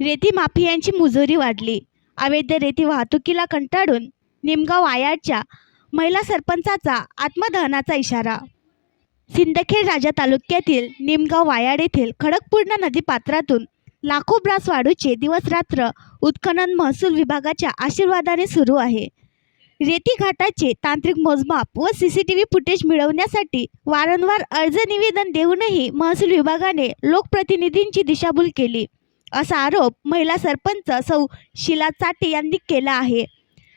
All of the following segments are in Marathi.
रेती माफियांची मुजोरी वाढली. अवैध रेती वाहतुकीला कंटाळून निमगाव वायाडच्या महिला सरपंचाचा आत्मदहनाचा इशारा. सिंदखेड राजा तालुक्यातील निमगाव वायाड येथील खडकपूर्णा नदीपात्रातून लाखो ब्रास वाळूचे दिवसरात्र उत्खनन महसूल विभागाच्या आशीर्वादाने सुरू आहे. रेती घाटाचे तांत्रिक मोजमाप व CCTV फुटेज मिळवण्यासाठी वारंवार अर्ज निवेदन देऊनही महसूल विभागाने लोकप्रतिनिधींची दिशाभूल केली, असा आरोप महिला सरपंच सौ शीला चाटे यांनी केला आहे.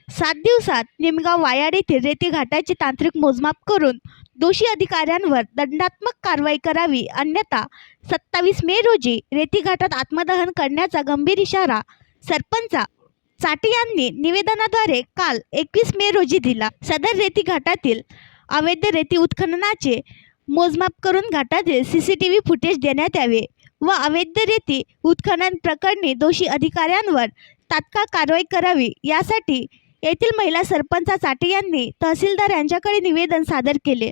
7 दिवसात निमगाव वायाड येथील रेती घाटाचे तांत्रिक मोजमाप करून दोषी अधिकाऱ्यांवर दंडात्मक कारवाई करावी, अन्यथा 27 मे रोजी रेती घाटात आत्मदहन करण्याचा गंभीर इशारा सरपंच चाटे यांनी निवेदनाद्वारे काल 21 मे रोजी दिला. सदर रेती घाटातील अवैध रेती उत्खननाचे मोजमाप करून घाटातील CCTV फुटेज देण्यात यावे व अवैध रेती उत्खनन प्रकरणी दोषी अधिकाऱ्यांवर तात्काळ कारवाई करावी, यासाठी येथील महिला सरपंच चाटे यांनी तहसीलदार यांच्याकडे निवेदन सादर केले.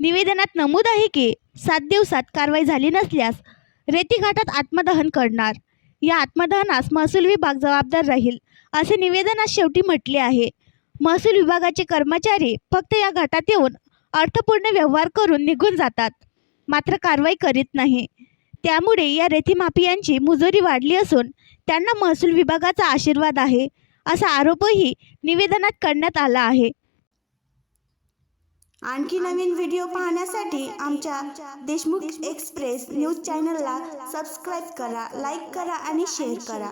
निवेदनात नमूद आहे की 7 दिवसात कारवाई झाली नसल्यास रेती घाटात आत्मदहन करणार. या आत्मदहनास महसूल विभाग जबाबदार राहील, असे निवेदनात शेवटी म्हटले आहे. महसूल विभागाचे कर्मचारी फक्त या घाटात येऊन अर्थपूर्ण व्यवहार करून निघून जातात, मात्र कारवाई करीत नाही. त्यामुळे या रेती माफियांची मुजोरी वाढली असून त्यांना महसूल विभागाचा आशीर्वाद आहे, असा आरोपही निवेदनात करण्यात आला आहे. आणखी नवीन व्हिडिओ पाहण्यासाठी आमच्या देशमुख एक्सप्रेस न्यूज चॅनलला सबस्क्राईब करा, लाईक करा आणि शेअर करा.